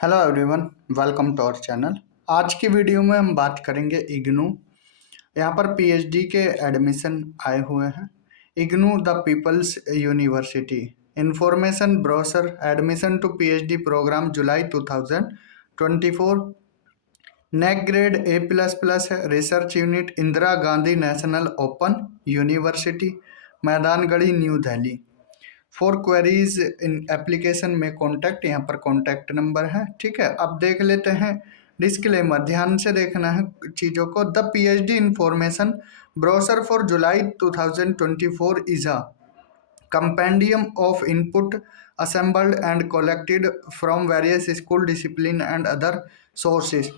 Hello everyone, welcome to our channel. आज की video में हम बात करेंगे इग्नू। यहाँ पर पीएचडी के एडमिशन आए हुए हैं। IGNOU the people's university information brochure admission to PhD programme July 2024। NAAC grade A++ है। Research unit Indira Gandhi national open university, Maidangarhi, new Delhi. For queries in application में कॉन्टैक्ट, यहाँ पर कॉन्टैक्ट नंबर है। ठीक है, अब देख लेते हैं डिस्क्लेमर। ध्यान से देखना है चीज़ों को। The PhD information brochure for July 2024 is a compendium of input assembled and collected from various school discipline and other sources।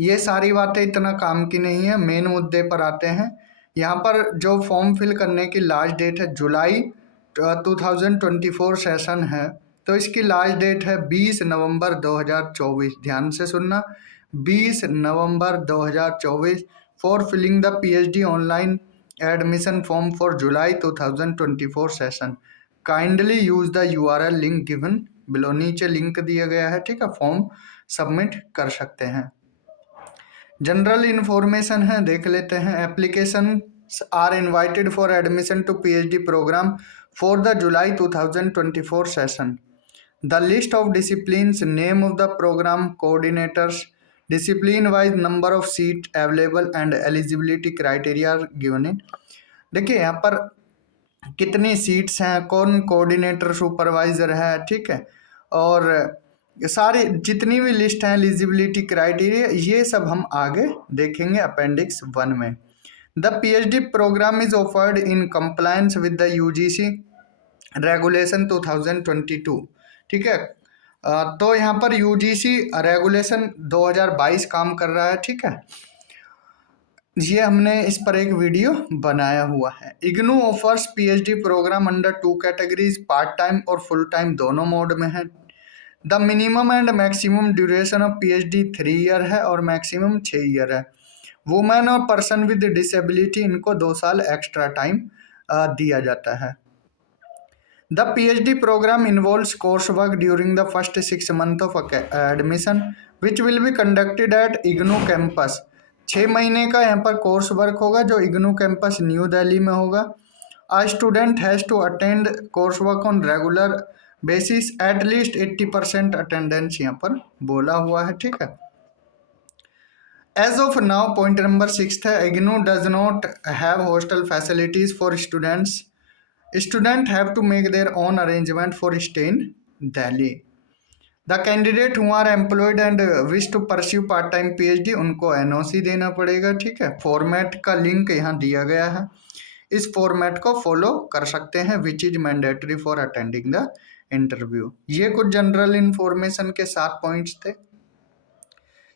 ये सारी बातें इतना काम की नहीं है, मेन मुद्दे पर आते हैं। यहाँ पर जो फॉर्म फिल करने की लास्ट डेट है जुलाई 2024 सेशन है, तो इसकी लास्ट डेट है 20 नवंबर 2024। ध्यान से सुनना, 20 November 2024 for filling the PhD online admission form for July 2024 session. Kindly use the URL link given below. नीचे लिंक दिया गया है, ठीक है, फॉर्म सबमिट कर सकते हैं। जनरल इंफॉर्मेशन है, देख लेते हैं। Application are invited for admission to PhD programme for the July 2024 session. The list of disciplines, name of the programme coordinators, discipline wise number of seat available and eligibility criteria given in. देखिए यहाँ पर कितनी seats हैं, कौन coordinator supervisor है, ठीक है, और सारी जितनी भी लिस्ट हैं, एलिजिबिलिटी क्राइटेरिया, ये सब हम आगे देखेंगे अपेंडिक्स 1 में। The PhD programme is offered in compliance with the UGC regulation 2022। ठीक है, तो यहाँ पर यूजीसी रेगुलेशन 2022 काम कर रहा है। ठीक है, ये हमने इस पर एक वीडियो बनाया हुआ है। IGNOU offers PhD programme under 2 categories, part time और फुल टाइम दोनों मोड में है। The minimum and maximum duration of PhD 3 year है और मैक्सिमम 6 ईयर है। वुमेन और पर्सन विद डिसेबिलिटी, इनको 2 साल एक्स्ट्रा टाइम दिया जाता है। The PhD programme involves course work during the first 6 month of admission which will be conducted at IGNOU campus. 6 महीने का यहाँ पर कोर्स वर्क होगा जो इग्नू कैंपस न्यू दिल्ली में होगा। A student has to attend course work on regular basis at least 80% attendance यहाँ पर बोला हुआ है। ठीक है, as of now point number 6 है, IGNOU does not have hostel facilities for students. Student have to make their own arrangement for stay in Delhi. The candidate who are employed and wish to pursue part time PhD, उनको NOC देना पड़ेगा। ठीक है, format का link यहाँ दिया गया है, इस फॉर्मेट को फॉलो कर सकते हैं, which is mandatory for attending the interview. ये कुछ जनरल इंफॉर्मेशन के 7 पॉइंट्स थे।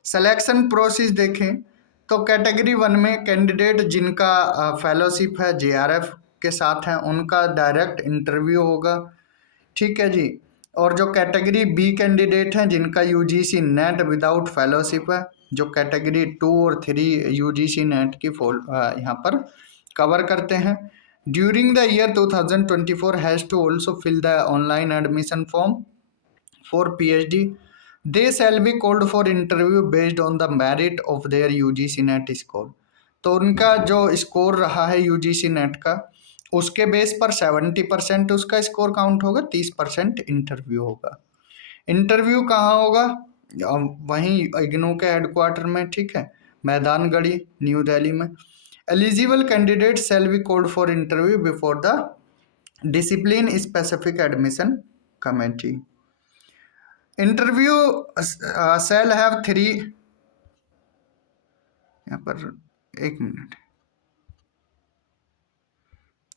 सिलेक्शन प्रोसेस देखें तो कैटेगरी 1 में कैंडिडेट जिनका फेलोशिप है जेआरएफ के साथ हैं, उनका डायरेक्ट इंटरव्यू होगा। ठीक है जी, और जो कैटेगरी बी कैंडिडेट हैं जिनका यूजीसी नेट विदाउट फेलोशिप है, जो कैटेगरी 2 और 3 यूजीसी नेट की यहाँ पर कवर करते हैं। During the year 2024 has to also fill the online admission form for PhD. They shall be called for interview based on the merit of their UGC NET score. तो उनका जो score रहा है यूजीसी नेट का, उसके base पर 70% उसका score count होगा, 30% इंटरव्यू होगा। इंटरव्यू कहाँ होगा? वहीं इग्नू के हेडक्वार्टर में। ठीक है, मैदानगढ़ी, न्यू दिल्ली में। Eligible candidate shell be called for interview before the discipline specific admission committee. Interview shall have 3, यहाँ पर 1 मिनट,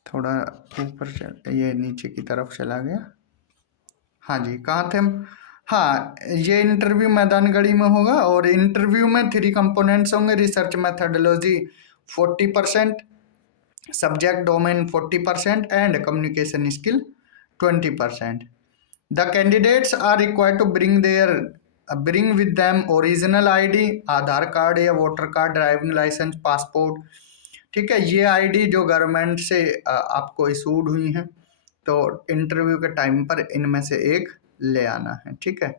थोड़ा ऊपर ये नीचे की तरफ चला गया। हाँ जी, कहाँ थे हम? हाँ, ये इंटरव्यू मैदानगढ़ी में होगा और इंटरव्यू में 3 कंपोनेंट्स होंगे। Research methodology 40%, subject domain 40% and communication skill 20%। The candidates are required to bring with them original ID, Aadhaar card या voter card, driving licence, passport. ठीक है, ये आईडी जो गवर्नमेंट से आपको इशूड हुई हैं, तो इंटरव्यू के टाइम पर इनमें से एक ले आना है। ठीक है,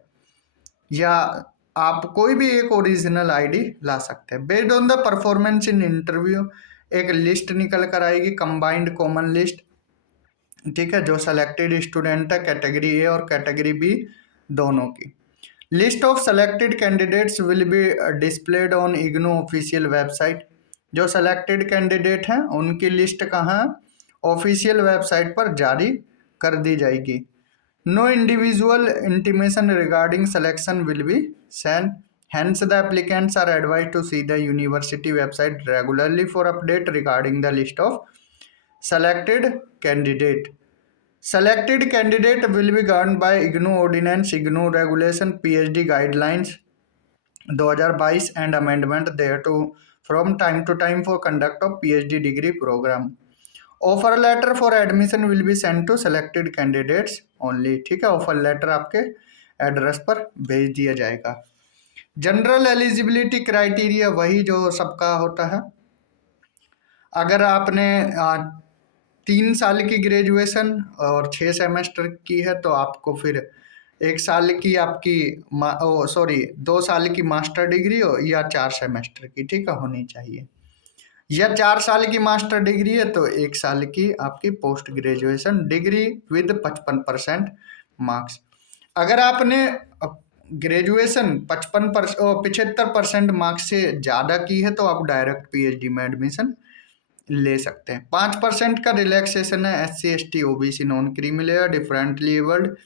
या आप कोई भी एक ओरिजिनल आईडी ला सकते हैं। Based on the performance in interview एक लिस्ट निकल कर आएगी, कंबाइंड कॉमन लिस्ट, ठीक है, जो सेलेक्टेड स्टूडेंट है कैटेगरी ए और कैटेगरी बी दोनों की। List of selected candidates will be displayed on IGNOU official website. जो सेलेक्टेड कैंडिडेट हैं उनकी लिस्ट कहाँ ऑफिशियल वेबसाइट पर जारी कर दी जाएगी। No individual intimation regarding selection will be send, hence the applicants are advised to see the university website regularly for update regarding the list of selected candidate. Selected candidate will be governed by IGNOU Ordinance, IGNOU Regulation, PhD Guidelines 2022 and amendment thereto from time to time for conduct of PhD degree program. Offer letter for admission will be send to selected candidates only, ठीक है। Offer letter आपके address पर भेज दिया जाएगा। General eligibility criteria वही जो सबका होता है। अगर आपने 3 साल की ग्रेजुएशन और 6 सेमेस्टर की है तो आपको फिर 1 साल की आपकी 2 साल की मास्टर डिग्री हो या 4 सेमेस्टर की, ठीक है, होनी चाहिए। या 4 साल की मास्टर डिग्री है तो 1 साल की आपकी post graduation degree with 55% marks. अगर आपने ग्रेजुएशन 75% मार्क्स से ज़्यादा की है तो आप डायरेक्ट पीएचडी में एडमिशन ले सकते हैं। 5% का रिलैक्सेशन है SC ST OBC non creamy layer differently abled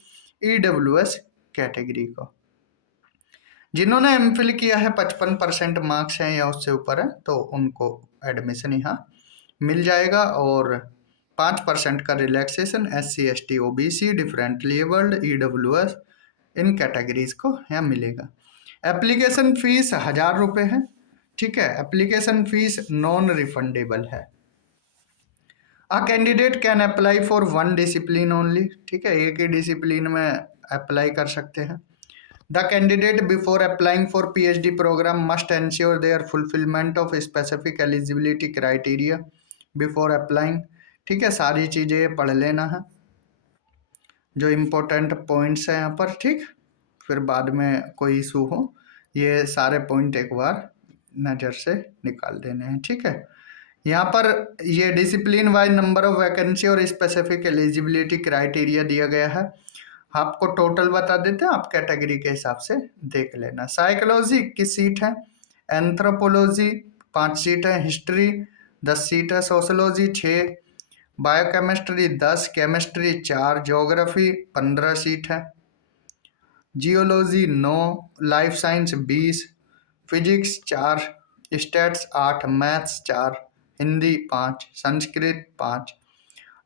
EWS category को। जिन्होंने एमफिल किया है 55% मार्क्स हैं या उससे ऊपर है तो उनको एडमिशन यहाँ मिल जाएगा। और 5% का relaxation SC ST OBC differently abled EWS इन कैटेगरीज को यहाँ मिलेगा। एप्लीकेशन फीस 1000 रुपये है, ठीक है। एप्लीकेशन फीस नॉन रिफंडेबल है। A candidate can apply for 1 discipline only, ठीक है, एक ही डिसिप्लिन में अप्लाई कर सकते हैं। The candidate before applying for PhD program must ensure their fulfillment of specific eligibility criteria before applying, ठीक है। सारी चीज़ें पढ़ लेना है जो इम्पोर्टेंट पॉइंट्स हैं यहाँ पर, ठीक। फिर बाद में कोई इशू हो ये सारे पॉइंट एक बार नज़र से निकाल देने हैं, ठीक है। यहाँ पर ये discipline wise number of vacancy और स्पेसिफिक एलिजिबिलिटी क्राइटेरिया दिया गया है। आपको टोटल बता देते हैं, आप कैटेगरी के हिसाब से देख लेना। साइकोलॉजी 21 सीट है, एंथ्रोपोलॉजी 5 सीट है, हिस्ट्री 10 सीट है, sociology 6, biochemistry 10, chemistry 4, geography 15 seat है, geology 9, life science 20, physics 4, stats 8, maths 4, Hindi 5, Sanskrit 5,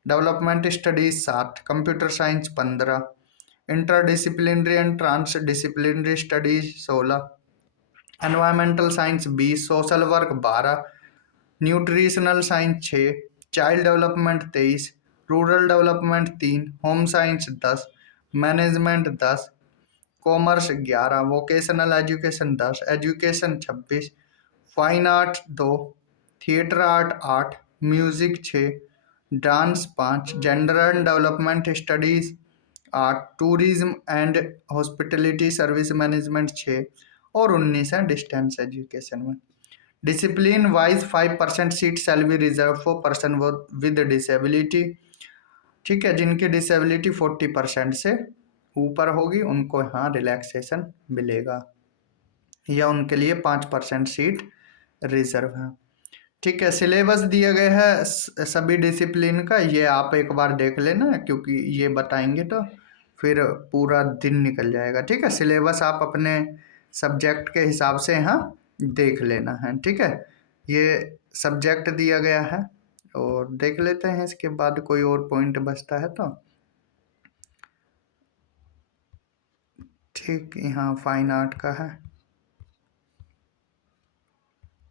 development studies 7, computer science 15, interdisciplinary and transdisciplinary studies 16, environmental science 20, social work 12, nutritional science 6, child development 23, rural development 3, home science 10, management 10, commerce 11, vocational education 10, education 26, fine art 2, theatre art 8, music 6, dance 5, gender and development studies 8, tourism and hospitality service management 6 और 19 है distance education में। Discipline wise 5% seat shall be reserve for person with disability, ठीक है। जिनकी disability 40% से ऊपर होगी उनको यहाँ रिलैक्सेशन मिलेगा या उनके लिए 5% सीट रिजर्व है, ठीक है। सिलेबस दिया गया है सभी डिसिप्लिन का, ये आप एक बार देख लेना क्योंकि ये बताएंगे तो फिर पूरा दिन निकल जाएगा, ठीक है। सिलेबस आप अपने सब्जेक्ट के हिसाब से यहाँ देख लेना है, ठीक है। ये सब्जेक्ट दिया गया है और देख लेते हैं इसके बाद कोई और पॉइंट बचता है तो, ठीक। यहाँ फाइन आर्ट का है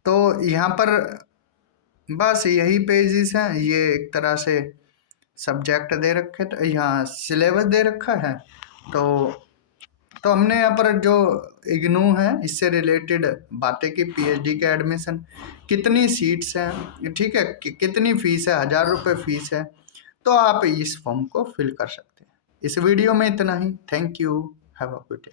तो यहाँ पर बस यही पेजेस हैं। ये एक तरह से सब्जेक्ट दे रखे तो यहाँ सिलेबस दे रखा है तो हमने यहाँ पर जो इग्नू है इससे रिलेटेड बातें की। पीएचडी के एडमिशन कितनी सीट्स हैं, ठीक है, कितनी फीस है, 1000 रुपये फीस है, तो आप इस फॉर्म को फिल कर सकते हैं। इस वीडियो में इतना ही। Thank you, have a good day.